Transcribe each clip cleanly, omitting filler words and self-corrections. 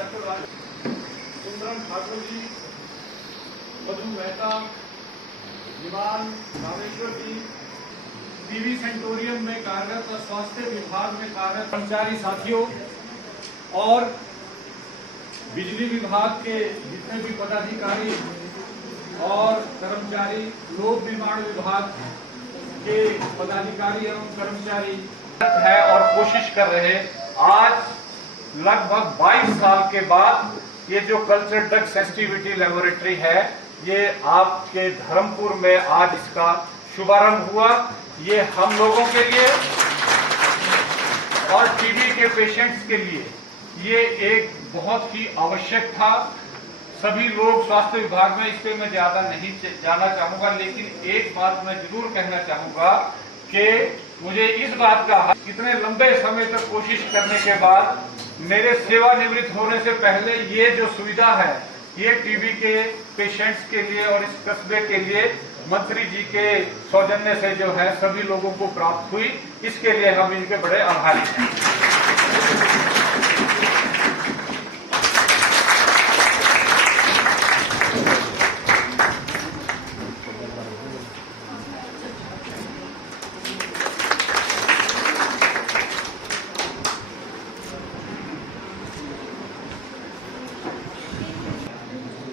Doctor Sundaram Thakur ji, मधु मेहता, विमान Rameshwar ji, PV सेंटोरियम में कार्यरत और स्वास्थ्य विभाग में कार्यरत कर्मचारी साथियों और बिजली विभाग के जितने भी पदाधिकारी और कर्मचारी, लोक निर्माण विभाग के पदाधिकारी एवं कर्मचारी है और कोशिश कर रहे आज लगभग 22 साल के बाद ये जो कल्चर ड्रग सेंसिटिविटी लेबोरेटरी है, ये आपके धर्मपुर में आज इसका शुभारंभ हुआ। ये हम लोगों के लिए और टीबी के पेशेंट्स के लिए ये एक बहुत ही आवश्यक था। सभी लोग स्वास्थ्य विभाग में, इस पे मैं ज्यादा नहीं जाना चाहूंगा, लेकिन एक बात मैं जरूर कहना चाहूंगा कि मुझे इस बात का इतने लंबे समय तक कोशिश करने के बाद मेरे सेवानिवृत्त होने से पहले ये जो सुविधा है, ये टीबी के पेशेंट्स के लिए और इस कस्बे के लिए मंत्री जी के सौजन्य से जो है सभी लोगों को प्राप्त हुई। इसके लिए हम इनके बड़े आभारी हैं।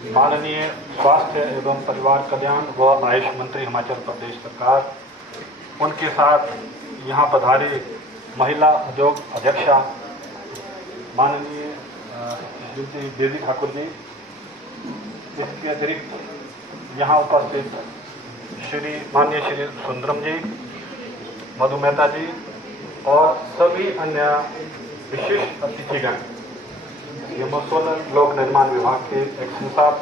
माननीय स्वास्थ्य एवं परिवार कल्याण व आयुष मंत्री हिमाचल प्रदेश सरकार, उनके साथ यहाँ पधारे महिला उद्योग अध्यक्षा माननीय देवी ठाकुर जी, इसके अतिरिक्त यहाँ उपस्थित माननीय श्री सुंदरम जी, मधु मेहता जी और सभी अन्य विशिष्ट अतिथिगण, ये मुसोलन लोक निर्माण विभाग के एक्शन साहब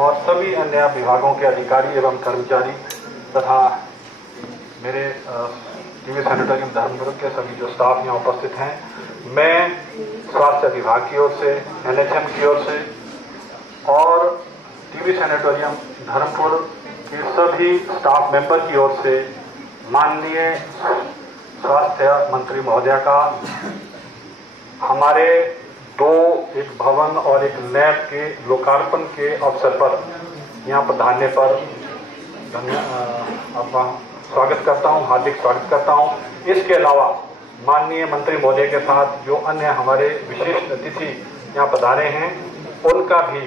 और सभी अन्य विभागों के अधिकारी एवं कर्मचारी तथा मेरे टीबी सैनिटोरियम धर्मपुर के सभी जो स्टाफ यहाँ उपस्थित हैं, मैं स्वास्थ्य विभाग की ओर से, एनएचएम की ओर से और टीबी सैनिटोरियम धर्मपुर के सभी स्टाफ मेंबर की ओर से माननीय स्वास्थ्य मंत्री महोदया का हमारे एक भवन और एक लैब के लोकार्पण के अवसर पर यहाँ पधारने पर आपका स्वागत करता हूँ, हार्दिक स्वागत करता हूँ। इसके अलावा माननीय मंत्री महोदय के साथ जो अन्य हमारे विशिष्ट अतिथि यहाँ पधारे हैं, उनका भी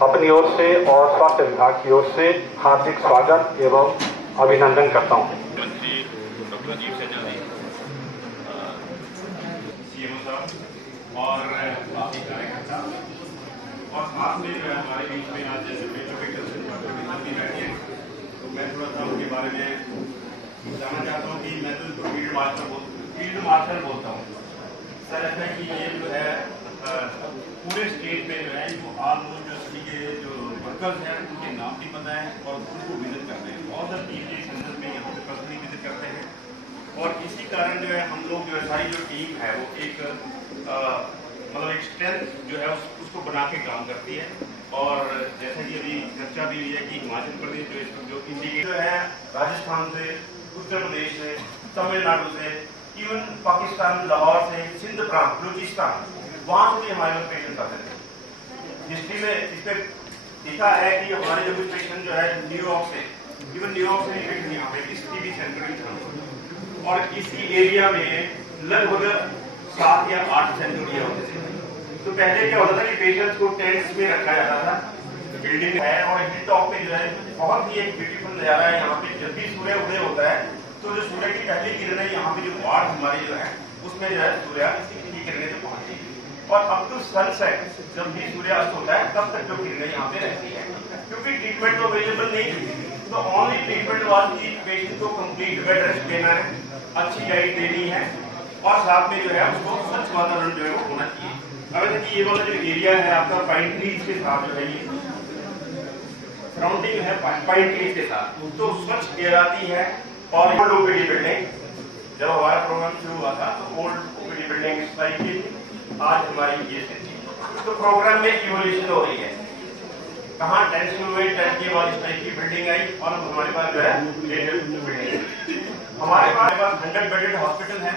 अपनी ओर से और स्वास्थ्य विभाग की ओर से हार्दिक स्वागत एवं अभिनंदन करता हूँ। मंत्री डॉक्टर अजीब सैजल जी, सीएमओ साहब और बाकी कार्यकर्ता और साथ में जो है हमारे बीच में आज जैसे भी बैठे हैं, तो मैं थोड़ा सा उनके बारे में जानना चाहता हूँ कि मैं तो फील्ड मार्शल बोलता हूँ सर। ऐसा कि ये जो है पूरे स्टेट में जो है जो ऑलमोस्ट जो सभी के जो वर्कर्स हैं उनके नाम भी पता है और उनको विजिट करते हैं और सर टीम के संदर्भ में यहाँ पे पर्सनली विजिट करते हैं। और इसी कारण जो है हम लोग जो है सारी जो टीम है वो एक मतलब एक स्ट्रेंथ जो है उसको बना के काम करती है। और जैसा कि अभी चर्चा भी हुई है कि हिमाचल प्रदेश जो इंडिकेट जो है राजस्थान से, उत्तर प्रदेश से, तमिलनाडु से, इवन पाकिस्तान लाहौर से, सिंध प्रांत, बलूचिस्तान, वहां से भी हमारे लोग पेशेंट आते हैं। हिस्ट्री में इस पर देखा है कि हमारे जो कुछ पेशेंट जो है न्यूयॉर्क से, इवन न्यूयॉर्क से पेशेंट यहाँ पे इस टीबी सेंटर और इसी एरिया में लगभग 7 या 8 सेंचुरियां होते थे। तो पहले क्या होता था कि पेशेंट्स को टेंट्स में रखा जाता था। बिल्डिंग है और हिल टॉप पे जो है बहुत ही एक ब्यूटीफुल नजारा है। यहाँ पे जब भी सूर्य उदय होता है तो जो सूर्य की पहली किरणें यहाँ पे जो वार्ड हमारे जो है उसमें जो है सूर्य की किरणें जो पहुंचती है और अप टू सनसेट जब भी सूर्यास्त होता है तब तक जो किरणें यहाँ पे रहती है। क्योंकि ट्रीटमेंट तो अवेलेबल नहीं थी, तो ओनली ट्रीटमेंट वाज की पेशेंट को कंप्लीट बेड रेस्ट देना है, अच्छी डाइट देनी है और साथ में जो है उसको स्वच्छ वातावरण जो है वो होना चाहिए। अगर देखिए ये वाला जो एरिया है आपका पाइन ट्रीज के साथ जो है ये सराउंडिंग है पाइन ट्रीज के साथ, तो स्वच्छ एयर आती है। और ओल्ड ओपीडी बिल्डिंग जब हमारा प्रोग्राम शुरू हुआ था तो ओल्ड ओपीडी बिल्डिंग इस टाइप की थी, आज हमारी ये स्थिति। तो प्रोग्राम में इवोल्यूशन हो रही है। कहाँ 10 शुरू हुए, 10 के बाद इस टाइप की बिल्डिंग आई और हमारे पास जो है बिल्डिंग हमारे पास 100 बेडेड हॉस्पिटल है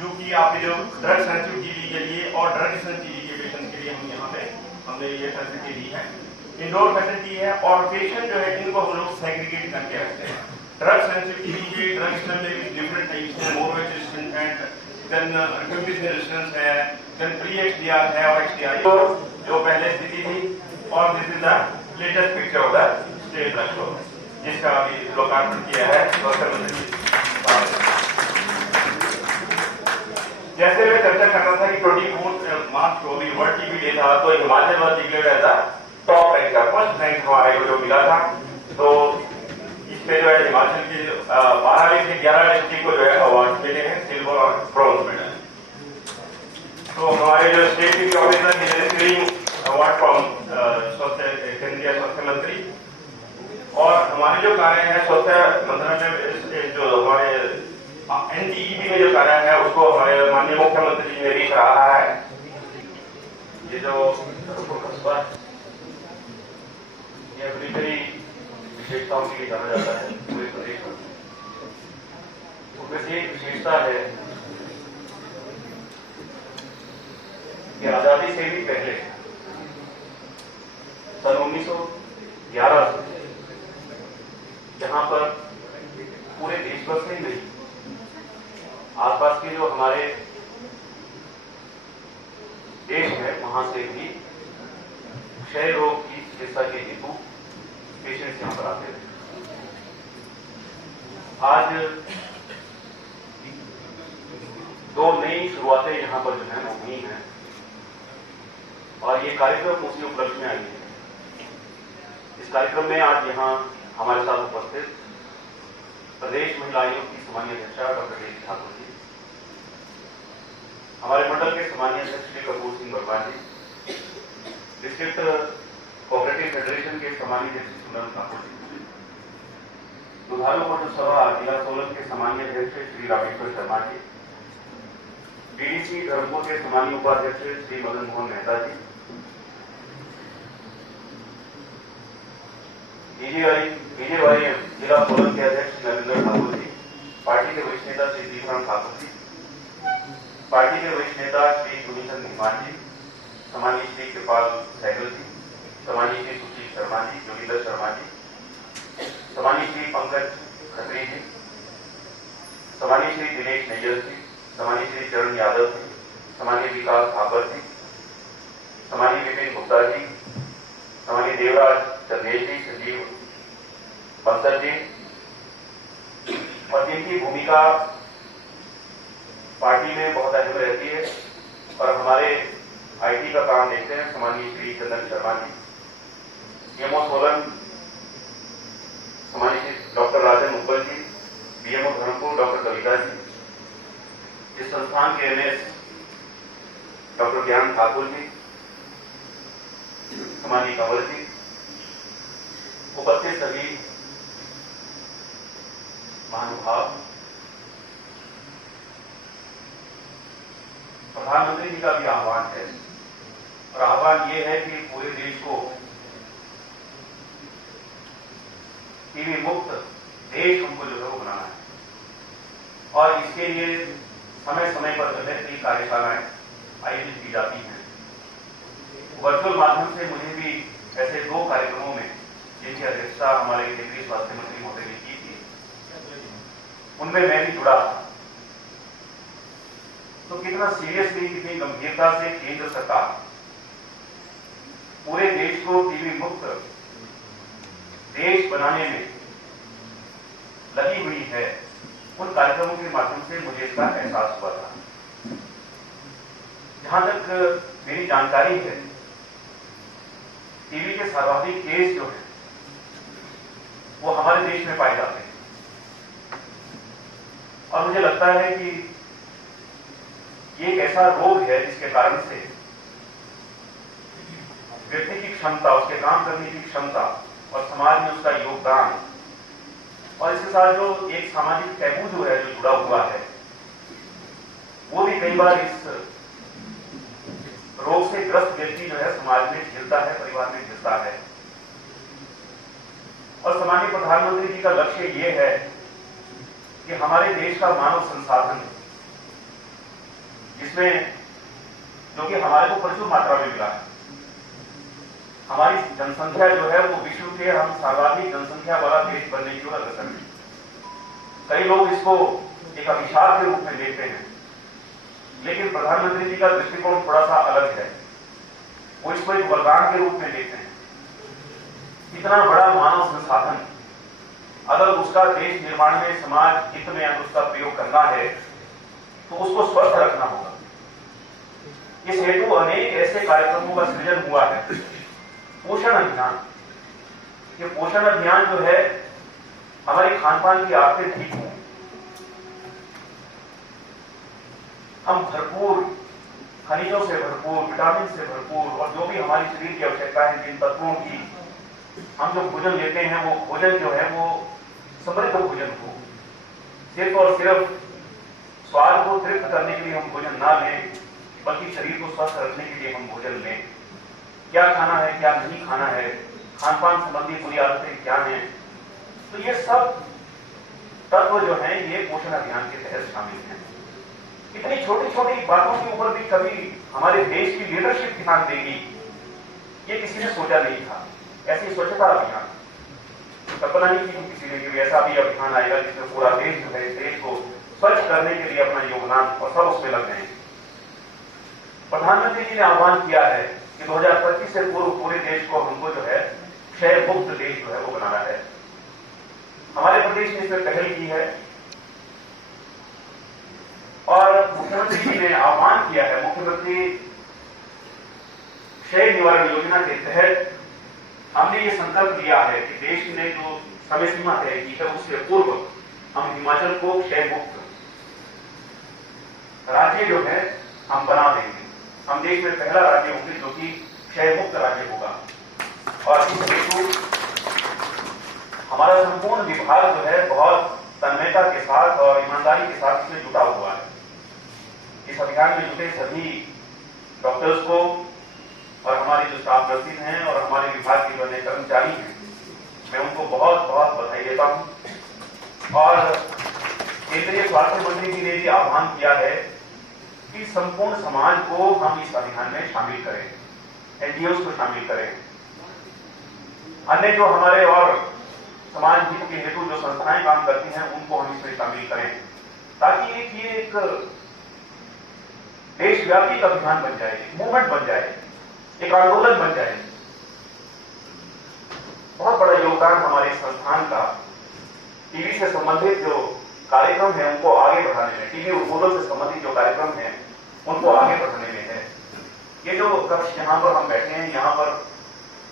जो कि आप जो ड्रग सेंसिटिविटी के लिए और ड्रग सेंसिटिविटी के पेशेंट के लिए हम यहाँ पे हमने ये फैसिलिटी दी है, इंडोर फैसिलिटी है। और पेशेंट जो है इनको हम लोग सेग्रीगेट करके रखते हैं। ड्रग सेंसिटिविटी, ड्रग्स में डिफरेंट टाइप्स हैं, मोर रेजिस्टेंट एंड देन रिफ्यूजिज रेजिस्टेंस है, देन प्री एक्सडीआर है और एक्सडीआर तो जो पहले स्थिति थी। और this is the latest picture of the state drug store जिसका अभी लोकार्पण किया है स्वास्थ्य मंत्री। जैसे मैं चर्चा कर रहा था कि 24 मार्च को भी वर्ल्ड टीबी डे था, तो Himachal was declared as the top rank का फर्स्ट रैंक हमारे को जो मिला था। तो इसमें जो है हिमाचल के 12 से 11 डिस्ट्रिक्ट को जो है अवार्ड मिले हैं, सिल्वर और ब्रॉन्ज मेडल। तो हमारे जो state TB officer award from केंद्रीय स्वास्थ्य मंत्री, और हमारे जो कार्य है स्वास्थ्य मंत्रालय में जो हमारे एनटीईबी में जो कार्य है उसको हमारे माननीय मुख्यमंत्री जी ने भी सराहा है। ये जो ये मिलिट्री विशेषताओं के लिए जाना जाता है पूरे प्रदेश में, उसमें से एक विशेषता है कि आजादी से भी पहले सन 1911 से जहां पर पूरे देश भर से ही नहीं आसपास के जो हमारे देश है वहां से भी क्षय रोग की चिकित्सा के हेतु पेशेंट्स यहां पर आते थे। आज 2 नई शुरुआतें यहां पर जो है वो हुई हैं और ये कार्यक्रम उसी उपलक्ष्य में आई है। इस कार्यक्रम में आज यहाँ हमारे साथ उपस्थित प्रदेश महिला आयोग की सामान्य अध्यक्षा डॉक्टर देवी ठाकुर जी, हमारे मंडल के सामान्य अध्यक्ष श्री कपूर सिंह भगवान जी, डिस्ट्रिक्ट कोऑपरेटिव फेडरेशन के सामान्य अध्यक्ष सुनल ठाकुर जी, दुधारू पशु सभा जिला सोलन के सामान्य अध्यक्ष श्री रामेश्वर शर्मा जी, डीडीसी धर्मपुर के सामान्य उपाध्यक्ष श्री मदन मोहन मेहता जी, बीजेवाई जिला सोलन के अध्यक्ष नरेंद्र ठाकुर जी, पार्टी के वरिष्ठ नेता श्री दीपराम ठाकुर जी, पार्टी के वरिष्ठ नेता श्री गुनीचंद निमान जी, सामान्य श्री कृपाल सहगल जी, सामान्य श्री सुशील शर्मा जी, जोगिंदर शर्मा जी, सामान्य श्री पंकज खत्री जी, सामान्य श्री दिनेश नैयर जी, सामान्य श्री चरण यादव जी, सामान्य विकास थापर जी, सामान्य विपिन गुप्ता जी, सामान्य देवराज चंदेल जी, संजीव बंसल जी, और जिनकी भूमिका पार्टी में बहुत अहम रहती है और हमारे आईटी का काम देखते हैं, सामान्य श्री चंदन शर्मा जी, सीएमओ सोलन सामान्य श्री डॉक्टर राजन मुगल जी, बीएमओ धर्मपुर डॉक्टर कविता जी, इस संस्थान के एमएस डॉक्टर ज्ञान ठाकुर जी, सामान्य कंवर जी, उपस्थित सभी महानुभाव, प्रधानमंत्री जी का भी आह्वान है और आह्वान ये है कि पूरे देश को टीबी मुक्त देश उनको जो है वो बनाना है और इसके लिए समय समय पर जो है कई कार्यशालाएं आयोजित की जाती हैं। वर्चुअल माध्यम से मुझे भी ऐसे 2 कार्यक्रमों में जिनकी अध्यक्षता हमारे केंद्रीय स्वास्थ्य मंत्री महोदय ने की थी, उनमें मैं भी जुड़ा था। तो कितना सीरियसली, कितनी गंभीरता से केंद्र सरकार पूरे देश को टीबी मुक्त देश बनाने में लगी हुई है, उन कार्यक्रमों के माध्यम से मुझे इसका एहसास हुआ था। जहां तक मेरी जानकारी है, टीबी के सर्वाधिक केस जो है वो हमारे देश में पाए जाते हैं और मुझे लगता है कि ये एक ऐसा रोग है जिसके कारण से व्यक्ति की क्षमता, उसके काम करने की क्षमता और समाज में उसका योगदान और इसके साथ जो एक सामाजिक टैबू जो है जो जुड़ा हुआ है, वो भी कई बार इस रोग से ग्रस्त व्यक्ति जो है समाज में झेलता है, परिवार में झेलता है। और सामान्य प्रधानमंत्री जी का लक्ष्य ये है कि हमारे देश का मानव संसाधन जिसमें जो कि हमारे को प्रचुर मात्रा में मिला है। हमारी जनसंख्या जो है वो विश्व के हम सर्वाधिक जनसंख्या वाला देश बनने की ओर अग्रसर है। कई लोग इसको एक अभिशाप के रूप में देखते हैं, लेकिन प्रधानमंत्री जी का दृष्टिकोण थोड़ा सा अलग है। वो इसको एक वरदान के रूप में देखते हैं। इतना बड़ा मानव संसाधन अगर उसका देश निर्माण में, समाज हित में अगर उसका प्रयोग करना है तो उसको स्वस्थ रखना होगा। इस हेतु अनेक ऐसे कार्यक्रमों का सृजन हुआ है। पोषण अभियान, ये पोषण अभियान जो है हमारी खान-पान की आदतें ठीक हों, हम भरपूर खनिजों से भरपूर, विटामिन से भरपूर और जो भी हमारी शरीर की आवश्यकता है, जिन तत्वों की हम जो भोजन लेते हैं वो भोजन जो है वो समृद्ध भोजन हो। सिर्फ और सिर्फ स्वाद को तृप्त करने के लिए हम भोजन ना लें, बल्कि शरीर को स्वस्थ रखने के लिए हम भोजन लें। क्या खाना है, क्या नहीं खाना है, खान-पान संबंधी बुरी आदतें क्या हैं, तो ये सब तत्व जो हैं ये पोषण अभियान के तहत शामिल हैं। इतनी छोटी छोटी बातों के ऊपर भी कभी हमारे देश की लीडरशिप ध्यान देगी, ये किसी ने सोचा नहीं था। ऐसी स्वच्छता अभियान कल्पना नहीं की किसी ने कि ऐसा भी अभियान आएगा जिसमें पूरा देश जो है, देश को स्वच्छ करने के लिए अपना योगदान और सब उसमें लग गए। प्रधानमंत्री जी ने आह्वान किया है कि 2025 से पूर्व पूरे देश को हमको जो है क्षय मुक्त देश जो है वो बनाना है। हमारे प्रदेश ने इसमें पहल की है और मुख्यमंत्री जी ने आह्वान किया है। मुख्यमंत्री क्षय निवारण योजना के तहत हमने ये संकल्प लिया है कि देश ने जो समय सीमा तय की है उससे पूर्व हम हिमाचल को क्षय मुक्त राज्य जो है हम बना देंगे। हम देश में पहला राज्य होंगे जो कि क्षय मुक्त राज्य होगा। और इस हेतु हमारा संपूर्ण विभाग जो है बहुत तन्मयता के साथ और ईमानदारी के साथ इसमें जुटा हुआ है। इस अभियान में जुटे सभी डॉक्टर्स को और हमारे जो स्टाफ नर्सिस हैं और हमारे विभाग के जो नए कर्मचारी हैं, मैं उनको बहुत बहुत बधाई देता हूं। और केंद्रीय स्वास्थ्य मंत्री जी ने भी आह्वान किया है कि संपूर्ण समाज को हम इस अभियान में शामिल करें, एनजीओ को शामिल करें, अन्य जो हमारे और समाज हित के हेतु जो संस्थाएं काम करती हैं उनको हम इसमें शामिल करें, ताकि ये एक देशव्यापी अभियान बन जाए, मूवमेंट बन जाए, एक आंदोलन बन जाए। बहुत बड़ा योगदान हमारे संस्थान का टीबी से संबंधित जो कार्यक्रम है उनको आगे बढ़ाने में, टीबी उन्मूलन से संबंधित जो कार्यक्रम है उनको आगे बढ़ाने में है। ये जो कक्ष यहाँ पर हम बैठे हैं, यहाँ पर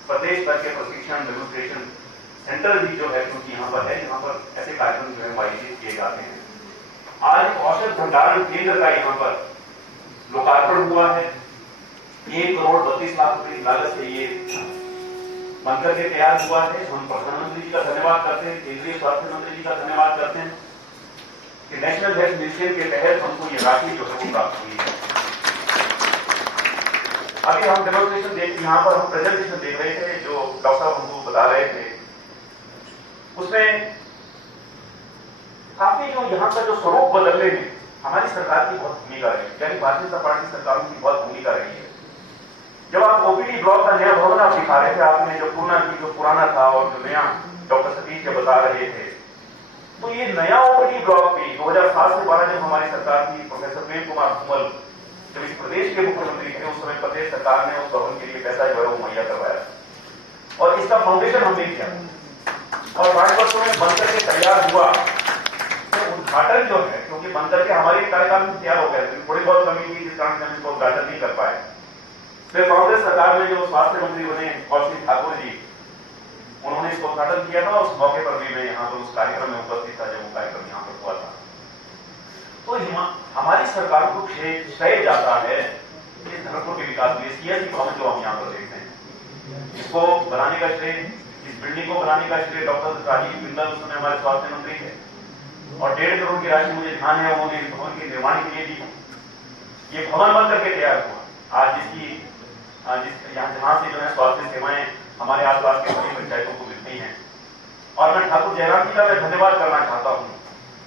प्रदेश स्तर के प्रशिक्षण डेमोन्स्ट्रेशन सेंटर भी जो है क्योंकि यहाँ पर है, यहाँ पर ऐसे कार्यक्रम जो है आयोजित किए जाते हैं। आज औषध भंडारण केंद्र का यहाँ पर लोकार्पण हुआ है। 1 करोड़ 32 लाख रुपए की लागत से ये बनकर के तैयार हुआ है। हम प्रधानमंत्री जी का धन्यवाद करते हैं, केंद्रीय स्वास्थ्य मंत्री जी का धन्यवाद करते हैं कि नेशनल हेल्थ मिशन के तहत हमको ये राशि जो है वो प्राप्त हुई है। अभी हम डेमोन्स्ट्रेशन देख, यहाँ पर हम प्रेजेंटेशन देख रहे थे जो डॉक्टर साहब हमको बता रहे थे, उसमें काफी जो यहाँ का जो स्वरूप बदलने में हमारी सरकार की बहुत भूमिका रही है, यानी भारतीय जनता पार्टी सरकारों की बहुत भूमिका रही है। जब आप ओपीडी ब्लॉक का नया भवन आप दिखा रहे थे, आपने जो पुराना था और जो नया डॉक्टर सतीश जी बता रहे थे, तो ये नया ओपीडी ब्लॉक भी 2007 से 12 जब हमारी सरकार की प्रोफेसर प्रेम कुमार धूमल जब इस प्रदेश के मुख्यमंत्री थे, उस समय प्रदेश सरकार ने उस भवन के लिए पैसा जो है वो मुहैया करवाया और इसका फाउंडेशन हमने किया और 5 वर्षों में बनकर के तैयार हुआ। तो उद्घाटन जो है, क्योंकि बनकर के हमारे कार्यकाल में तैयार हो गया, थोड़ी बहुत कमी थी जिस कारण से हम इसको उद्घाटन नहीं कर पाए। फिर कांग्रेस सरकार में जो स्वास्थ्य मंत्री बने कौशिक ठाकुर जी, उन्होंने इसको उद्घाटन किया था। उस मौके पर भी मैं यहाँ पर उस कार्यक्रम में उपस्थित था जब वो कार्यक्रम यहाँ पर हुआ था। तो हमारी सरकार को श्रेय जाता है इस धर्मपुर के विकास में। सीएससी भवन जो हम यहाँ पर देखते हैं, इसको बनाने का श्रेय, इस बिल्डिंग को बनाने का श्रेय डॉक्टर राजीव बिंदल उस समय हमारे स्वास्थ्य मंत्री थे और 1.5 करोड़ की राशि मुझे ध्यान है उन्होंने इस भवन के निर्माण के लिए दी। ये भवन बन करके तैयार हुआ आज यहाँ जहाँ से जो है स्वास्थ्य सेवाएं हमारे आसपास के सभी पंचायतों को मिलती हैं। और मैं ठाकुर जयराम जी का मैं धन्यवाद करना चाहता हूँ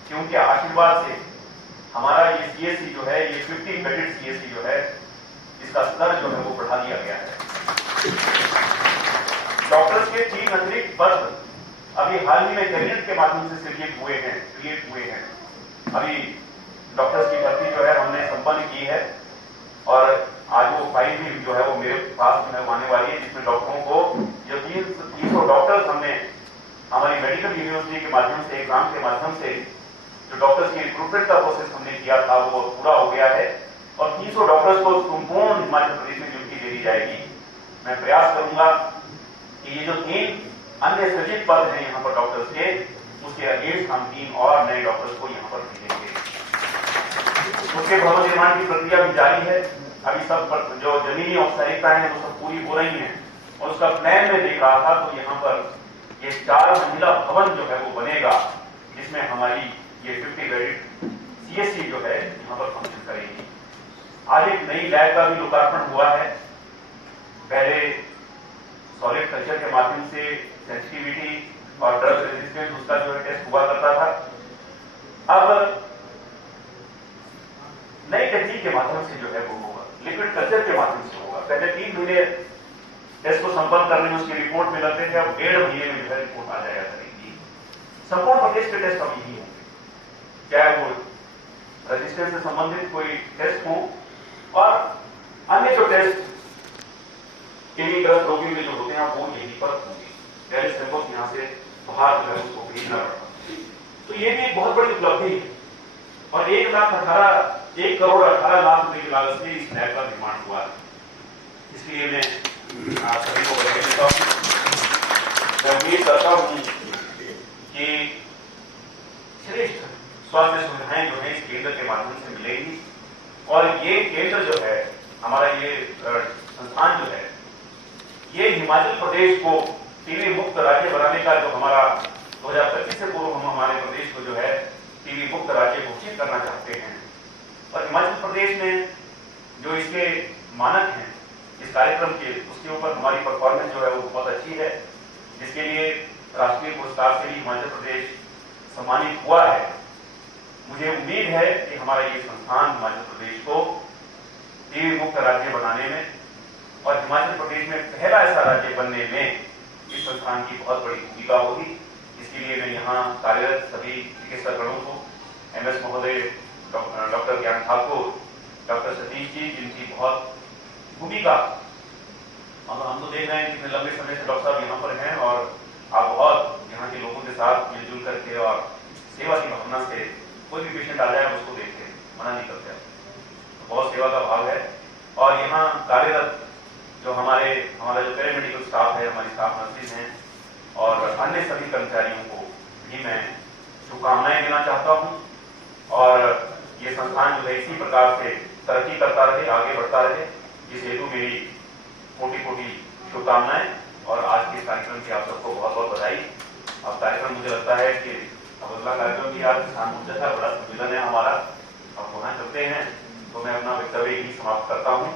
कि उनके आशीर्वाद से हमारा ये सीएससी जो है, ये 50 बेडेड सीएससी जो है, इसका स्तर जो है वो बढ़ा दिया गया है। डॉक्टर्स के 3 अतिरिक्त पद अभी हाल ही में कैबिनेट के माध्यम से क्रिएट हुए हैं। अभी डॉक्टर्स की भर्ती जो है हमने संपन्न की है और आज वो फाइल भी जो है वो मेरे पास जो है आने वाली है, जिसमें डॉक्टरों को जो 300 डॉक्टर्स हमने हमारी मेडिकल यूनिवर्सिटी के माध्यम से एग्जाम के माध्यम से जो डॉक्टर्स की रिक्रूटमेंट का प्रोसेस हमने किया था वो पूरा हो गया है और 300 डॉक्टर्स को संपूर्ण हिमाचल प्रदेश में ड्यूटी दे दी जाएगी। मैं प्रयास करूंगा कि ये जो 3 अन्य सृजित पद हैं यहाँ पर डॉक्टर्स के, उसके अगेंस्ट हम 3 और नए डॉक्टर्स को यहाँ पर भेजेंगे। उसके भवन निर्माण की प्रक्रिया भी जारी है। अभी सब जो जमीनी औपचारिकताएं हैं वो सब पूरी हो रही हैं और उसका प्लान में देख रहा था तो यहाँ पर ये 4 मंजिला भवन जो है वो बनेगा, जिसमें हमारी ये 50 बेडेड CSC जो है यहाँ पर फंक्शन करेगी। आज एक नई लैब का भी लोकार्पण हुआ है। पहले सॉलिड कल्चर के माध्यम से सेंसिटिविटी और ड्रग रेजिस्टेंस उसका जो है टेस्ट हुआ करता था। अब नई टेक्निक के माध्यम से जो है वो होगा, लिक्विड कल्चर के माध्यम से होगा। पहले 3 महीने टेस्ट को संपन्न करने में उसकी रिपोर्ट में लगते थे, अब 1.5 महीने में जो है रिपोर्ट आ जाया करेगी। संपूर्ण प्रदेश के टेस्ट अब यही होंगे, चाहे वो रजिस्टेंस से संबंधित कोई टेस्ट हो और अन्य जो टेस्ट केमिकल रोगियों के जो होते हैं वो यहीं पर होंगे। पहले सैंपल्स यहाँ से बाहर जो है उसको भेजना पड़ता। तो ये भी एक बहुत बड़ी उपलब्धि है और 1 करोड़ 18 लाख रुपए की लागत से इस लैब का निर्माण हुआ है। इसलिए मैं सभी को बधाई देता हूँ। मैं उम्मीद करता हूँ कि श्रेष्ठ स्वास्थ्य सुविधाएं जो है इस केंद्र के माध्यम से मिलेगी और ये केंद्र जो है हमारा ये संस्थान जो है ये हिमाचल प्रदेश को टीबी मुक्त राज्य बनाने का जो हमारा 2025 से पूर्व हम हमारे प्रदेश को जो है टीबी मुक्त राज्य घोषित करना चाहते हैं और हिमाचल प्रदेश में जो इसके मानक हैं इस कार्यक्रम के, उसके ऊपर हमारी परफॉर्मेंस जो है वो बहुत अच्छी है, जिसके लिए राष्ट्रीय पुरस्कार से भी हिमाचल प्रदेश सम्मानित हुआ है। मुझे उम्मीद है कि हमारा ये संस्थान हिमाचल प्रदेश को टीबी मुक्त राज्य बनाने में और हिमाचल प्रदेश में पहला ऐसा राज्य बनने में इस संस्थान की बहुत बड़ी भूमिका होगी। इसके लिए मैं यहाँ कार्यरत सभी चिकित्सकगणों को, MS महोदय, डॉक्टर ज्ञान ठाकुर, डॉक्टर सतीश जी, जिनकी बहुत भूमिका हम तो देख रहे हैं कितने लंबे समय से डॉक्टर साहब यहाँ पर हैं और आप बहुत यहाँ के लोगों के साथ मिलजुल करके और सेवा की भावना से कोई भी पेशेंट आ जाए उसको देख के मना नहीं करते, तो बहुत सेवा का भाव है। और यहाँ कार्यरत जो हमारा जो पैरामेडिकल स्टाफ है, हमारी स्टाफ नर्सेज हैं और अन्य सभी कर्मचारियों को भी मैं शुभकामनाएं देना चाहता हूँ और ये संस्थान जो है इसी प्रकार से तरक्की करता रहे, आगे बढ़ता रहे, इस हेतु मेरी कोटि शुभकामनाएं और आज के कार्यक्रम की आप सबको बहुत बहुत बधाई। अब कार्यक्रम मुझे लगता है कि अब अगला कार्यक्रम भी आज किसान मोर्चा का बड़ा सम्मेलन है हमारा, अब वहां चलते हैं, तो मैं अपना वक्तव्य यही समाप्त करता हूँ।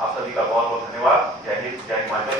आप सभी का बहुत बहुत धन्यवाद। जय हिंद, जय हिमाचल।